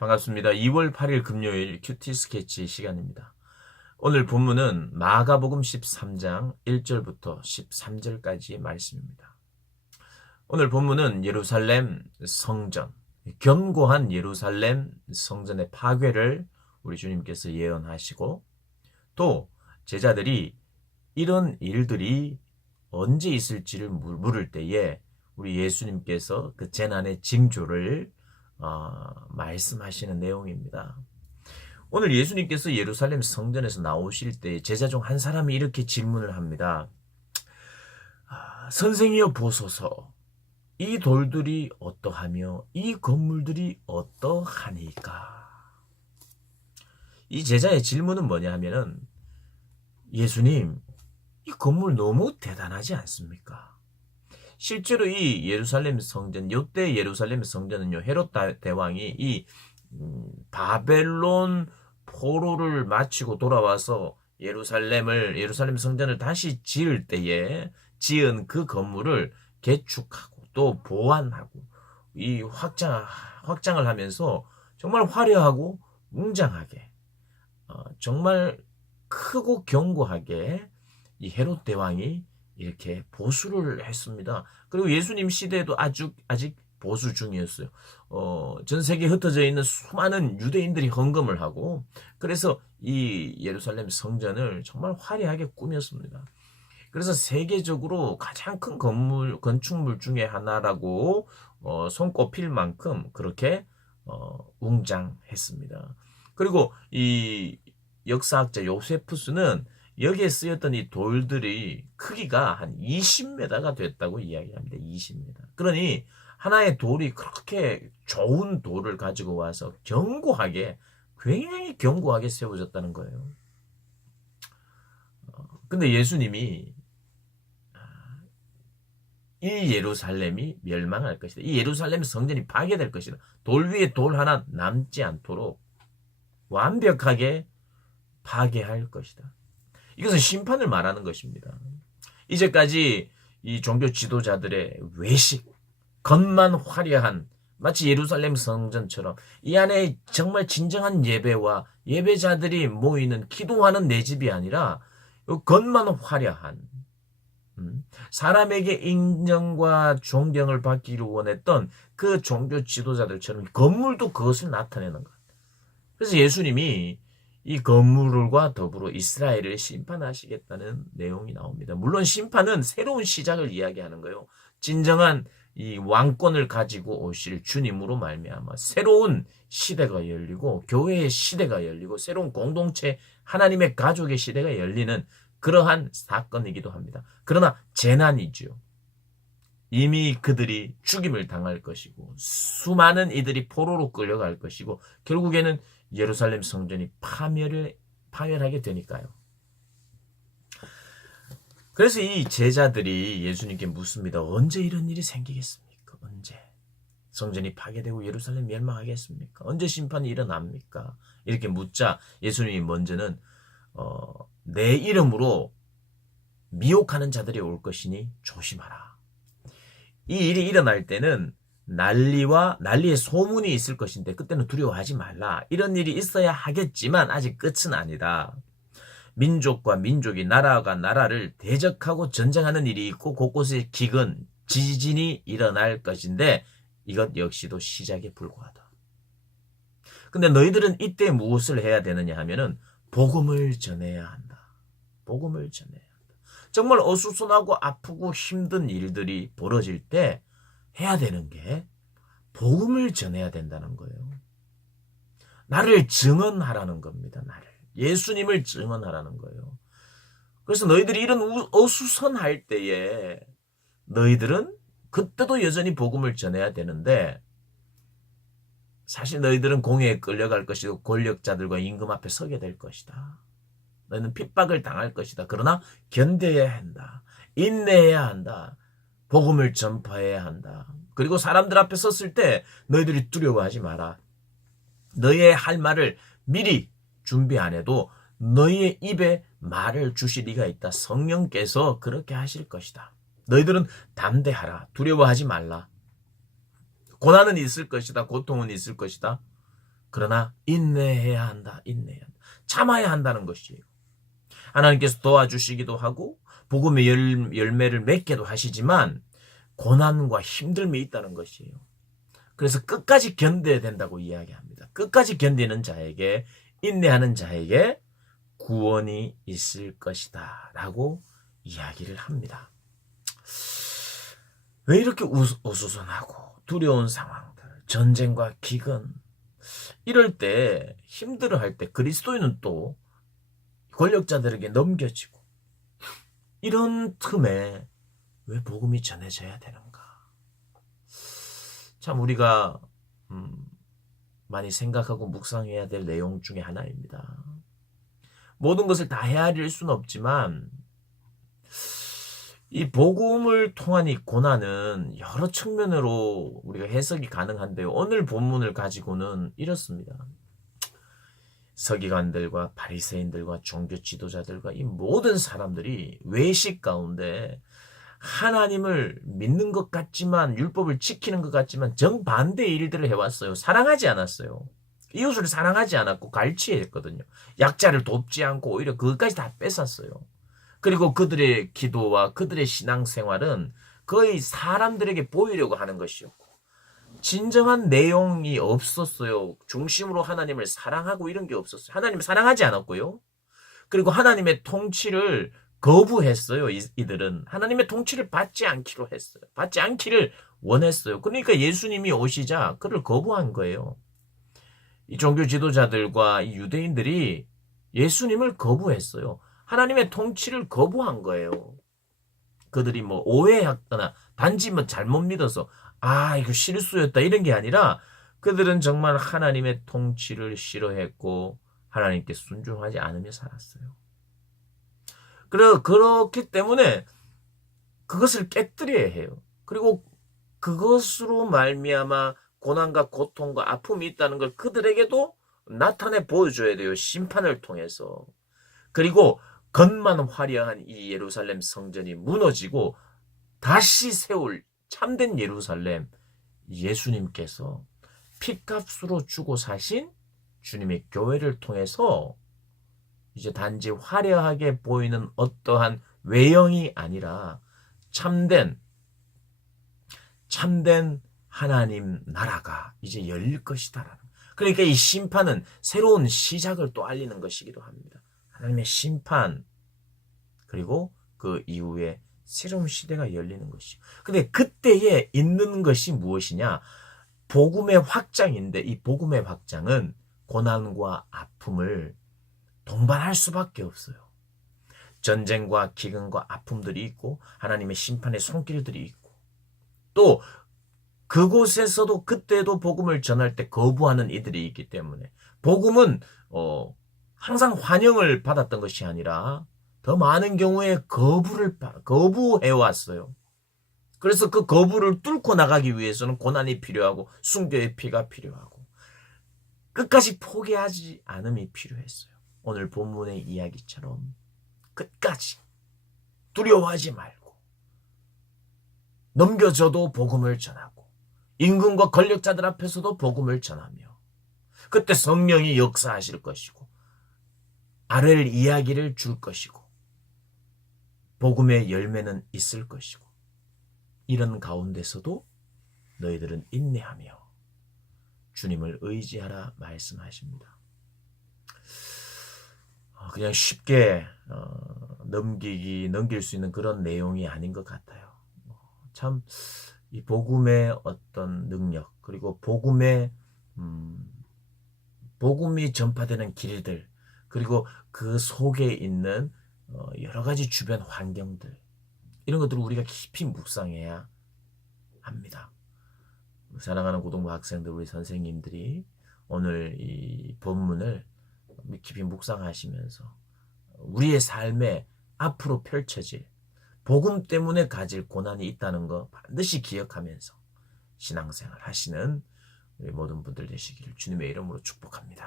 반갑습니다. 2월 8일 금요일 큐티 스케치 시간입니다. 오늘 본문은 마가복음 13장 1절부터 13절까지의 말씀입니다. 오늘 본문은 예루살렘 성전, 견고한 예루살렘 성전의 파괴를 우리 주님께서 예언하시고, 또 제자들이 이런 일들이 언제 있을지를 물을 때에 우리 예수님께서 그 재난의 징조를 말씀하시는 내용입니다. 오늘 예수님께서 예루살렘 성전에서 나오실 때 제자 중 한 사람이 이렇게 질문을 합니다. 선생이여 보소서, 이 돌들이 어떠하며 이 건물들이 어떠하니까? 이 제자의 질문은 뭐냐 하면은, 예수님, 이 건물 너무 대단하지 않습니까? 실제로 이 예루살렘 성전, 이때 예루살렘 성전은요, 헤롯 대왕이 이 바벨론 포로를 마치고 돌아와서 예루살렘 성전을 다시 지을 때에 지은 그 건물을 개축하고 또 보완하고 이 확장을 하면서 정말 화려하고 웅장하게, 정말 크고 견고하게 이 헤롯 대왕이 이렇게 보수를 했습니다. 그리고 예수님 시대에도 아직 보수 중이었어요. 전 세계에 흩어져 있는 수많은 유대인들이 헌금을 하고, 그래서 이 예루살렘 성전을 정말 화려하게 꾸몄습니다. 그래서 세계적으로 가장 큰 건축물 중에 하나라고 손꼽힐 만큼 그렇게 웅장했습니다. 그리고 이 역사학자 요세푸스는 여기에 쓰였던 이 돌들이 크기가 한 20m가 됐다고 이야기합니다. 20m. 그러니 하나의 돌이 그렇게 좋은 돌을 가지고 와서 굉장히 견고하게 세워졌다는 거예요. 근데 예수님이 이 예루살렘이 멸망할 것이다. 이 예루살렘 성전이 파괴될 것이다. 돌 위에 돌 하나 남지 않도록 완벽하게 파괴할 것이다. 이것은 심판을 말하는 것입니다. 이제까지 이 종교 지도자들의 외식, 겉만 화려한, 마치 예루살렘 성전처럼 이 안에 정말 진정한 예배와 예배자들이 모이는 기도하는 내 집이 아니라 겉만 화려한, 사람에게 인정과 존경을 받기를 원했던 그 종교 지도자들처럼 건물도 그것을 나타내는 것. 그래서 예수님이 이 건물과 더불어 이스라엘을 심판하시겠다는 내용이 나옵니다. 물론 심판은 새로운 시작을 이야기하는 거예요. 진정한 이 왕권을 가지고 오실 주님으로 말미암아 새로운 시대가 열리고, 교회의 시대가 열리고, 새로운 공동체, 하나님의 가족의 시대가 열리는 그러한 사건이기도 합니다. 그러나 재난이죠. 이미 그들이 죽임을 당할 것이고, 수많은 이들이 포로로 끌려갈 것이고, 결국에는 예루살렘 성전이 파멸하게 되니까요. 그래서 이 제자들이 예수님께 묻습니다. 언제 이런 일이 생기겠습니까? 언제? 성전이 파괴되고 예루살렘 멸망하겠습니까? 언제 심판이 일어납니까? 이렇게 묻자 예수님이 먼저는 내 이름으로 미혹하는 자들이 올 것이니 조심하라. 이 일이 일어날 때는 난리의 소문이 있을 것인데 그때는 두려워하지 말라. 이런 일이 있어야 하겠지만 아직 끝은 아니다. 민족과 민족이, 나라가 나라를 대적하고 전쟁하는 일이 있고 곳곳에 기근, 지진이 일어날 것인데 이것 역시도 시작에 불과하다. 근데 너희들은 이때 무엇을 해야 되느냐 하면은 복음을 전해야 한다. 복음을 전해야 한다. 정말 어수선하고 아프고 힘든 일들이 벌어질 때 해야 되는 게 복음을 전해야 된다는 거예요. 나를 증언하라는 겁니다. 예수님을 증언하라는 거예요. 그래서 너희들이 이런 어수선할 때에 너희들은 그때도 여전히 복음을 전해야 되는데, 사실 너희들은 공회에 끌려갈 것이고 권력자들과 임금 앞에 서게 될 것이다. 너희는 핍박을 당할 것이다. 그러나 견뎌야 한다. 인내해야 한다. 복음을 전파해야 한다. 그리고 사람들 앞에 섰을 때 너희들이 두려워하지 마라. 너희의 할 말을 미리 준비 안 해도 너희의 입에 말을 주실 이가 있다. 성령께서 그렇게 하실 것이다. 너희들은 담대하라. 두려워하지 말라. 고난은 있을 것이다. 고통은 있을 것이다. 그러나 인내해야 한다. 인내해야 한다. 참아야 한다는 것이에요. 하나님께서 도와주시기도 하고 복음의 열매를 맺게도 하시지만 고난과 힘듦이 있다는 것이에요. 그래서 끝까지 견뎌야 된다고 이야기합니다. 끝까지 견디는 자에게, 인내하는 자에게 구원이 있을 것이다 라고 이야기를 합니다. 왜 이렇게 어수선하고 두려운 상황들, 전쟁과 기근, 이럴 때 힘들어할 때 그리스도인은 또 권력자들에게 넘겨지고, 이런 틈에 왜 복음이 전해져야 되는가? 참 우리가 많이 생각하고 묵상해야 될 내용 중에 하나입니다. 모든 것을 다 헤아릴 수는 없지만 이 복음을 통한 이 고난은 여러 측면으로 우리가 해석이 가능한데요. 오늘 본문을 가지고는 이렇습니다. 서기관들과 바리새인들과 종교 지도자들과 이 모든 사람들이 외식 가운데 하나님을 믿는 것 같지만, 율법을 지키는 것 같지만 정반대의 일들을 해왔어요. 사랑하지 않았어요. 이웃을 사랑하지 않았고 갈취했거든요. 약자를 돕지 않고 오히려 그것까지 다 뺏었어요. 그리고 그들의 기도와 그들의 신앙생활은 거의 사람들에게 보이려고 하는 것이었고 진정한 내용이 없었어요. 중심으로 하나님을 사랑하고 이런 게 없었어요. 하나님을 사랑하지 않았고요. 그리고 하나님의 통치를 거부했어요. 이들은 하나님의 통치를 받지 않기로 했어요. 받지 않기를 원했어요. 그러니까 예수님이 오시자 그를 거부한 거예요. 이 종교 지도자들과 이 유대인들이 예수님을 거부했어요. 하나님의 통치를 거부한 거예요. 그들이 뭐 오해했거나 단지 뭐 잘못 믿어서 이거 실수였다 이런 게 아니라 그들은 정말 하나님의 통치를 싫어했고 하나님께 순종하지 않으며 살았어요. 그렇기 때문에 그것을 깨뜨려야 해요. 그리고 그것으로 말미암아 고난과 고통과 아픔이 있다는 걸 그들에게도 나타내 보여줘야 돼요. 심판을 통해서. 그리고 겉만 화려한 이 예루살렘 성전이 무너지고 다시 세울 참된 예루살렘, 예수님께서 핏값으로 주고 사신 주님의 교회를 통해서 이제 단지 화려하게 보이는 어떠한 외형이 아니라 참된 하나님 나라가 이제 열릴 것이다. 그러니까 이 심판은 새로운 시작을 또 알리는 것이기도 합니다. 하나님의 심판, 그리고 그 이후에 새로운 시대가 열리는 것이죠. 근데 그때에 있는 것이 무엇이냐? 복음의 확장인데 이 복음의 확장은 고난과 아픔을 동반할 수밖에 없어요. 전쟁과 기근과 아픔들이 있고 하나님의 심판의 손길들이 있고 또 그곳에서도 그때도 복음을 전할 때 거부하는 이들이 있기 때문에 복음은 항상 환영을 받았던 것이 아니라 더 많은 경우에 거부해왔어요. 그래서 그 거부를 뚫고 나가기 위해서는 고난이 필요하고 순교의 피가 필요하고 끝까지 포기하지 않음이 필요했어요. 오늘 본문의 이야기처럼 끝까지 두려워하지 말고 넘겨져도 복음을 전하고 임금과 권력자들 앞에서도 복음을 전하며 그때 성령이 역사하실 것이고 아랠 이야기를 줄 것이고 복음의 열매는 있을 것이고 이런 가운데서도 너희들은 인내하며 주님을 의지하라 말씀하십니다. 그냥 쉽게 넘길 수 있는 그런 내용이 아닌 것 같아요. 참 이 복음의 어떤 능력 그리고 복음이 전파되는 길들 그리고 그 속에 있는 여러 가지 주변 환경들 이런 것들을 우리가 깊이 묵상해야 합니다. 사랑하는 고등부 학생들 우리 선생님들이 오늘 이 본문을 깊이 묵상하시면서 우리의 삶에 앞으로 펼쳐질 복음 때문에 가질 고난이 있다는 거 반드시 기억하면서 신앙생활 하시는 우리 모든 분들 되시기를 주님의 이름으로 축복합니다.